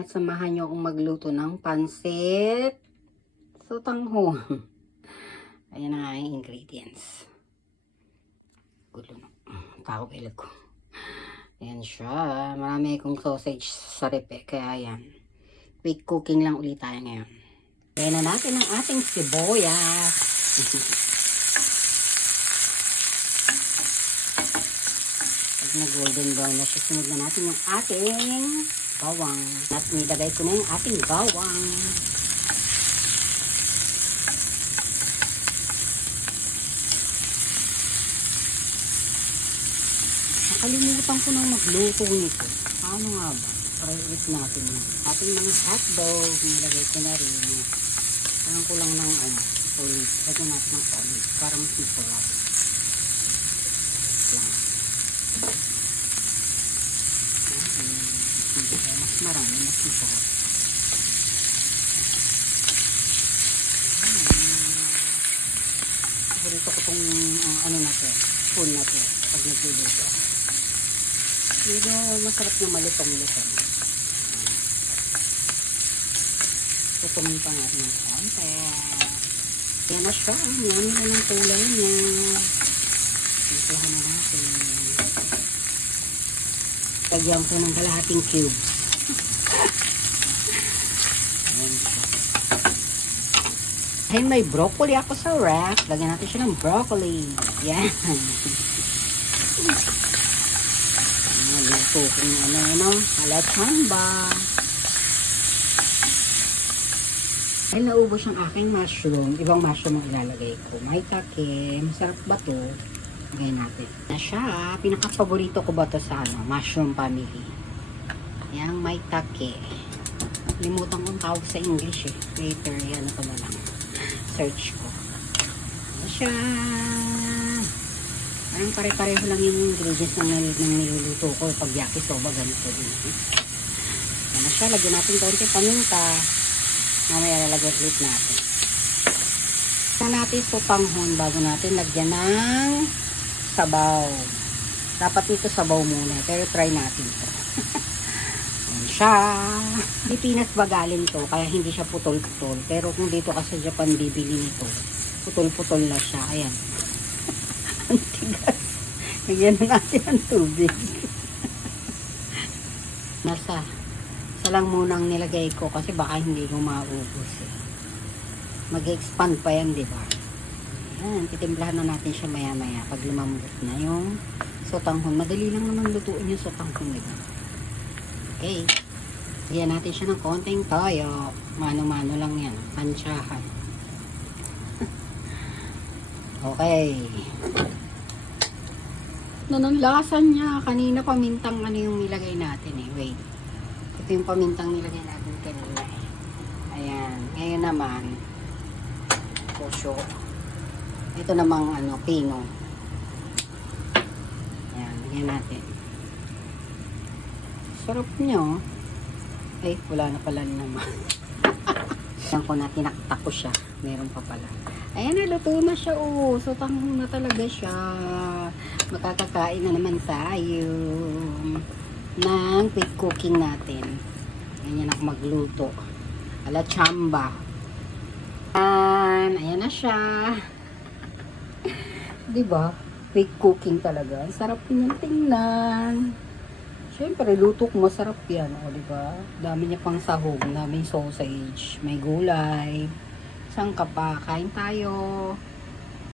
at samahan niyo akong magluto ng pansit sotanghon. Ayan na ang ingredients. Gulo na. Tawag ilag ko. Ayan siya. Marami akong sausage sa rep kaya ayan. Quick cooking lang ulit tayo ngayon. Ayan na natin ang ating sibuyas. Pag na golden brown na siya, sunod na natin yung ating bawang. At nilagay ko na yung ating bawang. Nakalimutan ko nang magluto nito. Paano nga ba? Try ulit natin yun. Ating mga hotdog, nilagay ko na rin. Parang ko lang ng olive. Lagyan natin ng olive para mas masarap. Mas marami, mas masarap. Paborito ko itong ano na to, spoon na to, pag nagluluto. Medyo masarap na malutong-lutong. Tutungin pa natin ng konti. Yan na siya. Yan na ng kulay niya. Timplahan na natin. Lagyan ko ng kalahating cubes. Ayan siya. Ay, may broccoli ako sa ref. Lagyan natin siya ng broccoli. Yan. Luto kung ano, halachamba. Ay, naubos ang aking mushroom. Ibang mushroom ang ilalagay ko. Maitake. Masarap ba to? Lagay natin. Na siya. Pinaka-paborito ko ba to sa mushroom family? Yang maitake. Limutan kong tawag sa English eh. Later, yan ako na lang. Search ko. Na siya. Parang pare-pareho lang yung ingredients ng niluluto ko. Pag yakisoba, ganito din. Yan na siya. Lagyan natin konti paminta. Mamaya lalagyan ulit natin. Lagyan natin sotanghon bago natin lagyan ng sabaw. Dapat ito sabaw muna. Pero try natin ito. Yan siya. Pilipinas ba galing to? Kaya hindi siya putol-putol. Pero kung dito ka sa Japan bibili nito, putol-putol na siya. Ayan. Ang tigas. Lagyan na natin ang tubig. Isa lang munang nilagay ko kasi baka hindi ko maubos eh. Mag-expand pa yan, di ba? Ayan, titimplahan na natin siya maya-maya pag lumambot na yung sotanghon. Madali lang naman lutuin yung sotanghon, di ba? Okay. Lagyan natin siya ng konting toyo. Mano-mano lang yan. Tansyahan. Okay. Ang lasa niya. Kanina pamintang ano yung nilagay natin eh. Wait. Ito yung pamintang nilagay natin kanina eh. Ayan. Ngayon naman, pusyo. Ito namang pino. Ayan. Lagyan natin. Sarap niya oh. Ay, wala na pala naman. Ayan ko na, tinaktak ko siya. Meron pa pala. Ayan, naluto na siya oh. So, tanghong na talaga siya. Makakakain na naman tayo ng quick cooking natin. Ganyan ako magluto. Halachamba. Ayan na siya. Diba? Quick cooking talaga. Sarap niyan tingnan. Siyempre, luto ko masarap yan. O, diba? Dami niya pang sahog. Daming sausage. May gulay. Saan ka pa? Kain tayo.